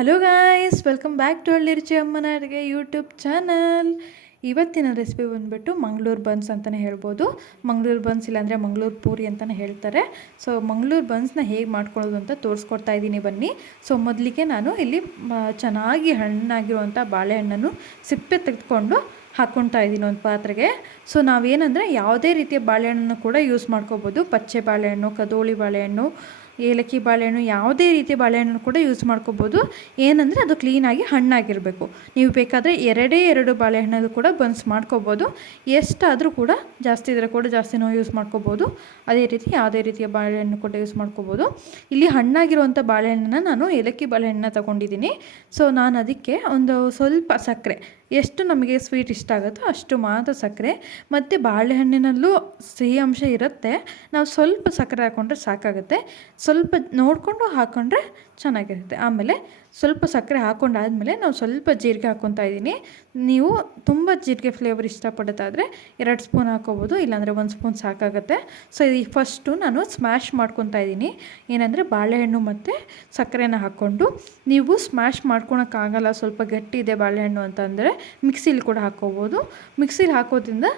Hello guys welcome back to Halli Ruchi ಅಮ್ಮನ ಅಡುಗೆ YouTube channel ಇವತ್ತಿನ ರೆಸಿಪಿ ಬಂದುಬಿಟ್ಟು ಮಂಗಳೂರು ಬನ್ಸ್ ಅಂತಲೇ ಹೇಳ್ಬೋದು. ಮಂಗಳೂರು ಬನ್ಸ್ ಇಲ್ಲಾಂದರೆ ಮಂಗಳೂರು ಪೂರಿ ಅಂತಲೇ ಹೇಳ್ತಾರೆ. ಸೊ ಮಂಗಳೂರು ಬನ್ಸ್ನ ಹೇಗೆ ಮಾಡ್ಕೊಳ್ಳೋದು ಅಂತ ತೋರಿಸ್ಕೊಡ್ತಾ ಇದ್ದೀನಿ ಬನ್ನಿ. ಸೊ ಮೊದಲಿಗೆ ನಾನು ಇಲ್ಲಿ ಚೆನ್ನಾಗಿ ಹಣ್ಣಾಗಿರುವಂಥ ಬಾಳೆಹಣ್ಣನ್ನು ಸಿಪ್ಪೆ ತೆಗೆದುಕೊಂಡು ಹಾಕ್ಕೊಳ್ತಾ ಇದ್ದೀನಿ ಒಂದು ಪಾತ್ರೆಗೆ. ಸೊ ನಾವೇನಂದರೆ ಯಾವುದೇ ರೀತಿಯ ಬಾಳೆಹಣ್ಣನ್ನು ಕೂಡ ಯೂಸ್ ಮಾಡ್ಕೋಬೋದು. ಪಚ್ಚೆ ಬಾಳೆಹಣ್ಣು, ಕದೋಳಿ ಬಾಳೆಹಣ್ಣು ಏಲಕ್ಕಿ ಬಾಳೆಹಣ್ಣು ಯಾವುದೇ ರೀತಿಯ ಬಾಳೆಹಣ್ಣು ಕೂಡ ಯೂಸ್ ಮಾಡ್ಕೋಬೋದು. ಏನಂದರೆ ಅದು ಕ್ಲೀನಾಗಿ ಹಣ್ಣಾಗಿರಬೇಕು. ನೀವು ಬೇಕಾದರೆ ಎರಡೇ ಎರಡು ಬಾಳೆಹಣ್ಣು ಕೂಡ ಬನ್ಸ್ ಮಾಡ್ಕೋಬೋದು. ಎಷ್ಟಾದರೂ ಕೂಡ ಜಾಸ್ತಿ ಇದ್ರೆ ಕೂಡ ಜಾಸ್ತಿ ನಾವು ಯೂಸ್ ಮಾಡ್ಕೋಬೋದು. ಅದೇ ರೀತಿ ಯಾವುದೇ ರೀತಿಯ ಬಾಳೆಹಣ್ಣು ಕೂಡ ಯೂಸ್ ಮಾಡ್ಕೋಬೋದು. ಇಲ್ಲಿ ಹಣ್ಣಾಗಿರುವಂಥ ಬಾಳೆಹಣ್ಣನ್ನು ನಾನು ಏಲಕ್ಕಿ ಬಾಳೆಹಣ್ಣನ್ನ ತಗೊಂಡಿದ್ದೀನಿ. ಸೊ ನಾನು ಅದಕ್ಕೆ ಒಂದು ಸ್ವಲ್ಪ ಸಕ್ಕರೆ ಎಷ್ಟು ನಮಗೆ ಸ್ವೀಟ್ ಇಷ್ಟ ಆಗುತ್ತೋ ಅಷ್ಟು ಮಾತ್ರ ಸಕ್ಕರೆ. ಮತ್ತು ಬಾಳೆಹಣ್ಣಿನಲ್ಲೂ ಸಿಹಿ ಅಂಶ ಇರುತ್ತೆ. ನಾವು ಸ್ವಲ್ಪ ಸಕ್ಕರೆ ಹಾಕ್ಕೊಂಡ್ರೆ ಸಾಕಾಗುತ್ತೆ. ಸ್ವಲ್ಪ ನೋಡಿಕೊಂಡು ಹಾಕ್ಕೊಂಡ್ರೆ ಚೆನ್ನಾಗಿರುತ್ತೆ. ಆಮೇಲೆ ಸ್ವಲ್ಪ ಸಕ್ಕರೆ ಹಾಕೊಂಡಾದಮೇಲೆ ನಾವು ಸ್ವಲ್ಪ ಜೀರಿಗೆ ಹಾಕ್ಕೊತಾ ಇದ್ದೀನಿ. ನೀವು ತುಂಬ ಜೀರಿಗೆ ಫ್ಲೇವರ್ ಇಷ್ಟಪಡೋದಾದರೆ ಎರಡು ಸ್ಪೂನ್ ಹಾಕ್ಕೋಬೋದು ಇಲ್ಲಾಂದರೆ ಒಂದು ಸ್ಪೂನ್ ಸಾಕಾಗುತ್ತೆ. ಸೊ ಈ ಫಸ್ಟು ನಾನು ಸ್ಮ್ಯಾಶ್ ಮಾಡ್ಕೊತಾ ಇದ್ದೀನಿ. ಏನಂದರೆ ಬಾಳೆಹಣ್ಣು ಮತ್ತು ಸಕ್ಕರೆನ ಹಾಕ್ಕೊಂಡು. ನೀವು ಸ್ಮ್ಯಾಶ್ ಮಾಡ್ಕೊಳಕ್ಕಾಗಲ್ಲ, ಸ್ವಲ್ಪ ಗಟ್ಟಿ ಇದೆ ಬಾಳೆಹಣ್ಣು ಅಂತಂದರೆ ಮಿಕ್ಸಿಲಿ ಕೂಡ ಹಾಕ್ಕೋಬೋದು ಮಿಕ್ಸಿಲಿ ಹಾಕೋದ್ರಿಂದ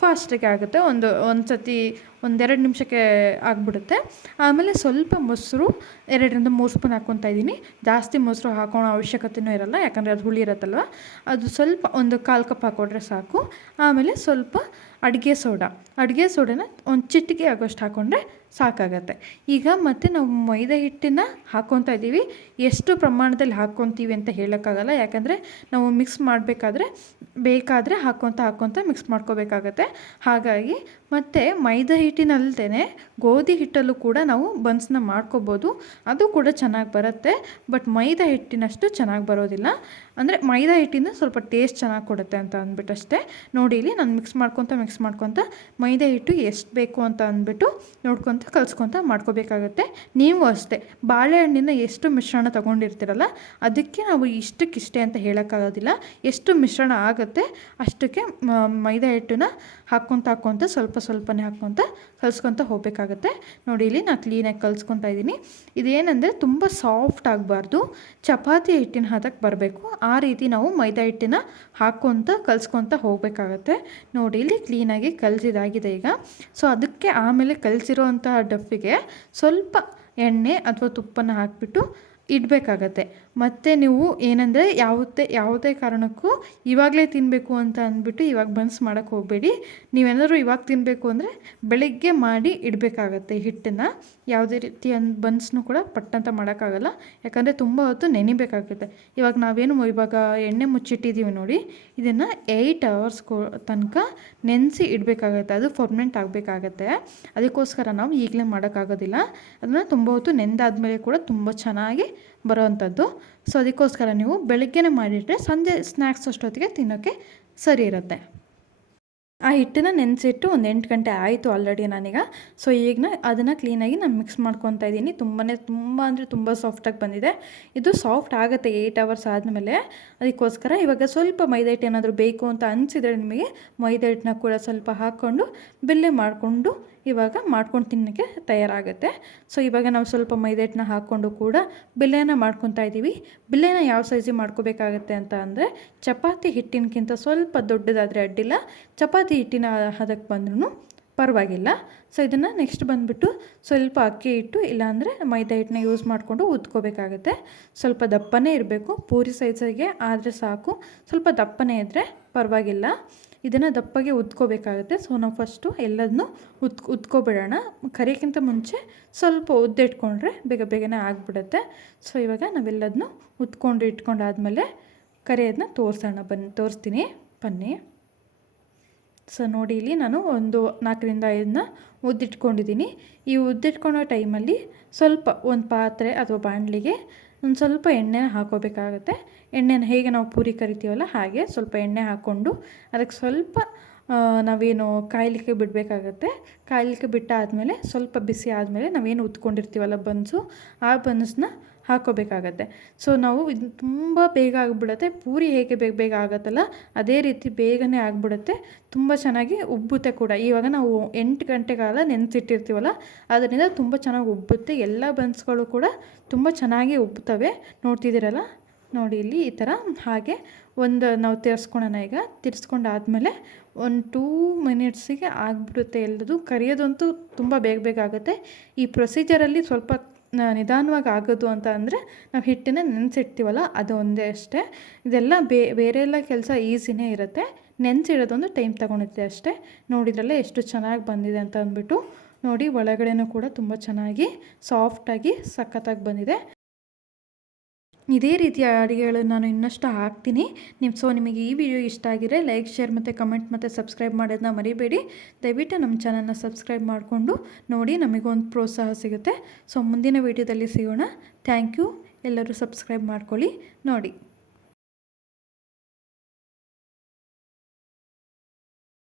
ಫಾಸ್ಟಿಗೆ ಆಗುತ್ತೆ. ಒಂದು ಒಂದು ಸತಿ ಒಂದೆರಡು ನಿಮಿಷಕ್ಕೆ ಆಗಿಬಿಡುತ್ತೆ. ಆಮೇಲೆ ಸ್ವಲ್ಪ ಮೊಸರು, ಎರಡರಿಂದ ಮೂರು ಸ್ಪೂನ್ ಹಾಕ್ಕೊತಾ ಇದ್ದೀನಿ. ಜಾಸ್ತಿ ಮೊಸರು ಹಾಕೋಣ ಅವಶ್ಯಕತೆಯೂ ಇರಲ್ಲ, ಯಾಕಂದರೆ ಅದು ಹುಳಿ ಇರುತ್ತಲ್ವ? ಅದು ಸ್ವಲ್ಪ ಒಂದು ಕಾಲು ಕಪ್ ಹಾಕೊಂಡ್ರೆ ಸಾಕು. ಆಮೇಲೆ ಸ್ವಲ್ಪ ಅಡುಗೆ ಸೋಡಾ. ಅಡುಗೆ ಸೋಡಾನ ಒಂದು ಚಿಟಿಕೆ ಆಗೋಷ್ಟು ಹಾಕ್ಕೊಂಡ್ರೆ ಸಾಕಾಗತ್ತೆ. ಈಗ ಮತ್ತೆ ನಾವು ಮೈದಾ ಹಿಟ್ಟನ್ನು ಹಾಕ್ಕೊತಾ ಇದ್ದೀವಿ. ಎಷ್ಟು ಪ್ರಮಾಣದಲ್ಲಿ ಹಾಕ್ಕೊತೀವಿ ಅಂತ ಹೇಳೋಕ್ಕಾಗಲ್ಲ, ಯಾಕಂದರೆ ನಾವು ಮಿಕ್ಸ್ ಮಾಡಬೇಕಾದ್ರೆ, ಬೇಕಾದರೆ ಹಾಕ್ಕೊತ ಹಾಕ್ಕೊತ ಮಿಕ್ಸ್ ಮಾಡ್ಕೋಬೇಕಾಗತ್ತೆ. ಹಾಗಾಗಿ ಮತ್ತು ಮೈದಾ ಹಿಟ್ಟಿನಲ್ದೇ ಗೋಧಿ ಹಿಟ್ಟಲ್ಲೂ ಕೂಡ ನಾವು ಬನ್ಸ್ನ ಮಾಡ್ಕೋಬೋದು. ಅದು ಕೂಡ ಚೆನ್ನಾಗಿ ಬರುತ್ತೆ, ಬಟ್ ಮೈದಾ ಹಿಟ್ಟಿನಷ್ಟು ಚೆನ್ನಾಗಿ ಬರೋದಿಲ್ಲ. ಅಂದರೆ ಮೈದಾ ಹಿಟ್ಟಿನ ಸ್ವಲ್ಪ ಟೇಸ್ಟ್ ಚೆನ್ನಾಗಿ ಕೊಡುತ್ತೆ ಅಂತ ಅಂದ್ಬಿಟ್ಟು ಅಷ್ಟೇ ನೋಡಿ ಇಲ್ಲಿ ನಾನು ಮಿಕ್ಸ್ ಮಾಡ್ಕೊತ ಮಿಕ್ಸ್ ಮಾಡ್ಕೊತ ಮೈದಾ ಹಿಟ್ಟು ಎಷ್ಟು ಬೇಕು ಅಂತ ಅಂದ್ಬಿಟ್ಟು ನೋಡ್ಕೊತ ಕಲಿಸ್ಕೊತ ಮಾಡ್ಕೋಬೇಕಾಗತ್ತೆ. ನೀವು ಅಷ್ಟೇ, ಬಾಳೆಹಣ್ಣಿನ ಎಷ್ಟು ಮಿಶ್ರಣ ತೊಗೊಂಡಿರ್ತೀರಲ್ಲ, ಅದಕ್ಕೆ ನಾವು ಇಷ್ಟಕ್ಕಿಷ್ಟೇ ಅಂತ ಹೇಳೋಕ್ಕಾಗೋದಿಲ್ಲ. ಎಷ್ಟು ಮಿಶ್ರಣ ಆಗುತ್ತೆ ಅಷ್ಟಕ್ಕೆ ಮೈದಾ ಹಿಟ್ಟನ್ನ ಹಾಕ್ಕೊತ ಹಾಕ್ಕೊತ ಸ್ವಲ್ಪ ಸ್ವಲ್ಪನೇ ಹಾಕ್ಕೊತ ಕಲಿಸ್ಕೊತ ಹೋಗಬೇಕಾಗತ್ತೆ. ನೋಡಿ, ಇಲ್ಲಿ ನಾನು ಕ್ಲೀನಾಗಿ ಕಲಿಸ್ಕೊತಾ ಇದ್ದೀನಿ. ಇದೇನೆಂದರೆ ತುಂಬ ಸಾಫ್ಟ್ ಆಗಬಾರ್ದು. ಚಪಾತಿ ಹಿಟ್ಟಿನ ಹದಕ್ಕೆ ಬರಬೇಕು. ಆ ರೀತಿ ನಾವು ಮೈದಾ ಹಿಟ್ಟಿನ ಹಾಕ್ಕೊತ ಕಲಿಸ್ಕೊತ ಹೋಗಬೇಕಾಗತ್ತೆ. ನೋಡಿ, ಇಲ್ಲಿ ಕ್ಲೀನಾಗಿ ಕಲಿಸಿದಾಗಿದೆ ಈಗ. ಸೊ ಅದಕ್ಕೆ ಆಮೇಲೆ ಕಲಿಸಿರೋವಂಥ ಡಫಿಗೆ ಸ್ವಲ್ಪ ಎಣ್ಣೆ ಅಥವಾ ತುಪ್ಪನ ಹಾಕಿಬಿಟ್ಟು ಇಡಬೇಕಾಗತ್ತೆ. ಮತ್ತು ನೀವು ಏನಂದರೆ ಯಾವುದೇ ಯಾವುದೇ ಕಾರಣಕ್ಕೂ ಇವಾಗಲೇ ತಿನ್ನಬೇಕು ಅಂತ ಅಂದ್ಬಿಟ್ಟು ಇವಾಗ ಬನ್ಸ್ ಮಾಡೋಕ್ಕೆ ಹೋಗಬೇಡಿ. ನೀವೇನಾದರೂ ಇವಾಗ ತಿನ್ನಬೇಕು ಅಂದರೆ ಬೆಳಗ್ಗೆ ಮಾಡಿ ಇಡಬೇಕಾಗತ್ತೆ ಹಿಟ್ಟನ್ನು. ಯಾವುದೇ ರೀತಿಯ ಬನ್ಸ್ನು ಕೂಡ ಪಟ್ಟಂತ ಮಾಡೋಕ್ಕಾಗಲ್ಲ. ಯಾಕಂದರೆ ತುಂಬ ಹೊತ್ತು ನೆನಿಬೇಕಾಗುತ್ತೆ. ಇವಾಗ ನಾವೇನು ಇವಾಗ ಎಣ್ಣೆ ಮುಚ್ಚಿಟ್ಟಿದ್ದೀವಿ ನೋಡಿ. ಇದನ್ನು ಏಯ್ಟ್ ಅವರ್ಸ್ ಕೊ, ತನಕ ನೆನೆಸಿ ಇಡಬೇಕಾಗತ್ತೆ. ಅದು ಫರ್ಮೆಂಟ್ ಆಗಬೇಕಾಗತ್ತೆ. ಅದಕ್ಕೋಸ್ಕರ ನಾವು ಈಗಲೇ ಮಾಡೋಕ್ಕಾಗೋದಿಲ್ಲ. ಅದನ್ನು ತುಂಬ ಹೊತ್ತು ನೆಂದಾದ್ಮೇಲೆ ಕೂಡ ತುಂಬ ಚೆನ್ನಾಗಿ ಬರೋವಂಥದ್ದು. ಸೊ ಅದಕ್ಕೋಸ್ಕರ ನೀವು ಬೆಳಗ್ಗೆನೇ ಮಾಡಿಟ್ಟರೆ ಸಂಜೆ ಸ್ನ್ಯಾಕ್ಸ್ ಅಷ್ಟೊತ್ತಿಗೆ ತಿನ್ನೋಕ್ಕೆ ಸರಿ ಇರುತ್ತೆ. ಆ ಹಿಟ್ಟನ್ನ ನೆನೆಸಿಟ್ಟು ಒಂದು ಎಂಟು ಗಂಟೆ ಆಯಿತು ಆಲ್ರೆಡಿ ನಾನೀಗ. ಸೊ ಈಗ ಅದನ್ನು ಕ್ಲೀನಾಗಿ ನಾನು ಮಿಕ್ಸ್ ಮಾಡ್ಕೊತಾ ಇದ್ದೀನಿ. ತುಂಬಾ ತುಂಬ ಅಂದರೆ ತುಂಬ ಸಾಫ್ಟಾಗಿ ಬಂದಿದೆ. ಇದು ಸಾಫ್ಟ್ ಆಗುತ್ತೆ ಏಯ್ಟ್ ಅವರ್ಸ್ ಆದಮೇಲೆ. ಅದಕ್ಕೋಸ್ಕರ ಇವಾಗ ಸ್ವಲ್ಪ ಮೈದಾ ಹಿಟ್ಟು ಏನಾದರೂ ಬೇಕು ಅಂತ ಅನಿಸಿದರೆ ನಿಮಗೆ ಮೈದಾ ಹಿಟ್ಟನ್ನ ಕೂಡ ಸ್ವಲ್ಪ ಹಾಕ್ಕೊಂಡು, ಬೆಲ್ಲೆ ಮಾಡಿಕೊಂಡು ಇವಾಗ ಮಾಡ್ಕೊಂಡು ತಿನ್ನೋಕ್ಕೆ ತಯಾರಾಗುತ್ತೆ. ಸೊ ಇವಾಗ ನಾವು ಸ್ವಲ್ಪ ಮೈದಾ ಹಿಟ್ಟನ್ನ ಹಾಕ್ಕೊಂಡು ಕೂಡ ಬಿಲ್ಲೆನ ಮಾಡ್ಕೊತಾ ಇದ್ದೀವಿ. ಬಿಲ್ಲೆನ ಯಾವ ಸೈಜಿಗೆ ಮಾಡ್ಕೋಬೇಕಾಗತ್ತೆ ಅಂತ ಅಂದರೆ ಚಪಾತಿ ಹಿಟ್ಟಿನಕ್ಕಿಂತ ಸ್ವಲ್ಪ ದೊಡ್ಡದಾದರೆ ಅಡ್ಡಿಲ್ಲ. ಚಪಾತಿ ಹಿಟ್ಟಿನ ಹದಕ್ಕೆ ಬಂದ್ರೂ ಪರವಾಗಿಲ್ಲ. ಸೊ ಇದನ್ನು ನೆಕ್ಸ್ಟ್ ಬಂದುಬಿಟ್ಟು ಸ್ವಲ್ಪ ಅಕ್ಕಿ ಹಿಟ್ಟು ಇಲ್ಲಾಂದರೆ ಮೈದಾ ಹಿಟ್ಟನ್ನ ಯೂಸ್ ಮಾಡಿಕೊಂಡು ಉದ್ಕೋಬೇಕಾಗತ್ತೆ. ಸ್ವಲ್ಪ ದಪ್ಪನೇ ಇರಬೇಕು. ಪೂರಿ ಸೈಜಿಗೆ ಆದರೆ ಸಾಕು. ಸ್ವಲ್ಪ ದಪ್ಪನೇ ಇದ್ದರೆ ಪರವಾಗಿಲ್ಲ. ಇದನ್ನು ದಪ್ಪಗೆ ಉದ್ಕೋಬೇಕಾಗುತ್ತೆ. ಸೊ ನಾವು ಫಸ್ಟು ಎಲ್ಲದನ್ನೂ ಉತ್ ಉದ್ಕೋಬಿಡೋಣ. ಕರಿಯೋಕ್ಕಿಂತ ಮುಂಚೆ ಸ್ವಲ್ಪ ಉದ್ದಿಟ್ಕೊಂಡ್ರೆ ಬೇಗ ಬೇಗನೆ ಆಗಿಬಿಡುತ್ತೆ. ಸೊ ಇವಾಗ ನಾವೆಲ್ಲದನ್ನೂ ಉತ್ಕೊಂಡು ಇಟ್ಕೊಂಡಾದ್ಮೇಲೆ ಕರಿಯೋದನ್ನ ತೋರಿಸೋಣ. ಬನ್ನಿ ತೋರಿಸ್ತೀನಿ. ಬನ್ನಿ. ಸೊ ನೋಡಿ ಇಲ್ಲಿ ನಾನು ಒಂದು ನಾಲ್ಕರಿಂದ ಐದನ್ನ ಉದ್ದಿಟ್ಕೊಂಡಿದ್ದೀನಿ. ಈ ಉದ್ದಿಟ್ಕೊಳ್ಳೋ ಟೈಮಲ್ಲಿ ಸ್ವಲ್ಪ ಒಂದು ಪಾತ್ರೆ ಅಥವಾ ಬಾಣಲಿಗೆ ಒಂದು ಸ್ವಲ್ಪ ಎಣ್ಣೆನ ಹಾಕೋಬೇಕಾಗುತ್ತೆ. ಎಣ್ಣೆನ ಹೇಗೆ ನಾವು ಪೂರಿ ಕರಿತೀವಲ್ಲ ಹಾಗೆ ಸ್ವಲ್ಪ ಎಣ್ಣೆ ಹಾಕ್ಕೊಂಡು ಅದಕ್ಕೆ ಸ್ವಲ್ಪ ನಾವೇನು ಕಾಯಲಿಕ್ಕೆ ಬಿಡಬೇಕಾಗತ್ತೆ. ಕಾಯಲಿಕ್ಕೆ ಬಿಟ್ಟಾದಮೇಲೆ ಸ್ವಲ್ಪ ಬಿಸಿ ಆದಮೇಲೆ ನಾವೇನು ಉತ್ಕೊಂಡಿರ್ತೀವಲ್ಲ ಬನ್ಸು, ಆ ಬನ್ಸನ್ನ ಹಾಕೋಬೇಕಾಗತ್ತೆ ಸೊ ನಾವು ಇದು ತುಂಬ ಬೇಗ ಆಗಿಬಿಡುತ್ತೆ. ಪೂರಿ ಹೇಗೆ ಬೇಗ ಬೇಗ ಆಗುತ್ತಲ್ಲ, ಅದೇ ರೀತಿ ಬೇಗನೆ ಆಗಿಬಿಡುತ್ತೆ. ತುಂಬ ಚೆನ್ನಾಗಿ ಉಬ್ಬುತ್ತೆ ಕೂಡ. ಇವಾಗ ನಾವು ಎಂಟು ಗಂಟೆ ಕಾಲ ನೆನೆಸಿಟ್ಟಿರ್ತೀವಲ್ಲ, ಅದರಿಂದ ತುಂಬ ಚೆನ್ನಾಗಿ ಉಬ್ಬುತ್ತೆ. ಎಲ್ಲ ಬನ್ಸ್ಗಳು ಕೂಡ ತುಂಬ ಚೆನ್ನಾಗಿ ಉಬ್ಬುತ್ತವೆ ನೋಡ್ತಿದ್ದೀರಲ್ಲ? ನೋಡಿ, ಇಲ್ಲಿ ಈ ಥರ ಹಾಗೆ ಒಂದು ನಾವು ತಿರ್ಸ್ಕೊಳೋಣ ಈಗ. ತಿರ್ಸ್ಕೊಂಡಾದಮೇಲೆ ಒಂದು ಟೂ ಮಿನಿಟ್ಸಿಗೆ ಆಗಿಬಿಡುತ್ತೆ ಎಲ್ಲದು. ಕರಿಯೋದಂತೂ ತುಂಬ ಬೇಗ ಬೇಗ ಆಗುತ್ತೆ. ಈ ಪ್ರೊಸೀಜರಲ್ಲಿ ಸ್ವಲ್ಪ ನಿಧಾನವಾಗಿ ಆಗೋದು ಅಂತ ಅಂದರೆ ನಾವು ಹಿಟ್ಟನ್ನ ನೆನೆಸಿಡ್ತೀವಲ್ಲ ಅದು ಒಂದೇ ಅಷ್ಟೇ. ಇದೆಲ್ಲ ಬೇ ಬೇರೆ ಎಲ್ಲ ಕೆಲಸ ಈಸಿನೇ ಇರುತ್ತೆ. ನೆನೆಸಿಡೋದೊಂದು ಟೈಮ್ ತೊಗೊಳುತ್ತೆ ಅಷ್ಟೇ. ನೋಡಿದ್ರಲ್ಲ ಎಷ್ಟು ಚೆನ್ನಾಗಿ ಬಂದಿದೆ ಅಂತ ಅಂದ್ಬಿಟ್ಟು ನೋಡಿ, ಒಳಗಡೆನೂ ಕೂಡ ತುಂಬ ಚೆನ್ನಾಗಿ ಸಾಫ್ಟಾಗಿ ಸಖತ್ತಾಗಿ ಬಂದಿದೆ. ಇದೇ ರೀತಿಯ ಅಡುಗೆಗಳು ನಾನು ಇನ್ನಷ್ಟು ಹಾಕ್ತೀನಿ. ನಿಮ್ಮ ಸೊ ನಿಮಗೆ ಈ ವಿಡಿಯೋ ಇಷ್ಟ ಆಗಿದ್ರೆ ಲೈಕ್ ಶೇರ್ ಮತ್ತು ಕಮೆಂಟ್ ಮತ್ತು ಸಬ್ಸ್ಕ್ರೈಬ್ ಮಾಡೋದನ್ನ ಮರಿಬೇಡಿ. ದಯವಿಟ್ಟು ನಮ್ಮ ಚಾನಲ್ನ ಸಬ್ಸ್ಕ್ರೈಬ್ ಮಾಡಿಕೊಂಡು ನೋಡಿ ನಮಗೊಂದು ಪ್ರೋತ್ಸಾಹ ಸಿಗುತ್ತೆ. ಸೊ ಮುಂದಿನ ವೀಡಿಯೋದಲ್ಲಿ ಸಿಗೋಣ. ಥ್ಯಾಂಕ್ ಯು ಎಲ್ಲರೂ ಸಬ್ಸ್ಕ್ರೈಬ್ ಮಾಡ್ಕೊಳ್ಳಿ. ನೋಡಿ.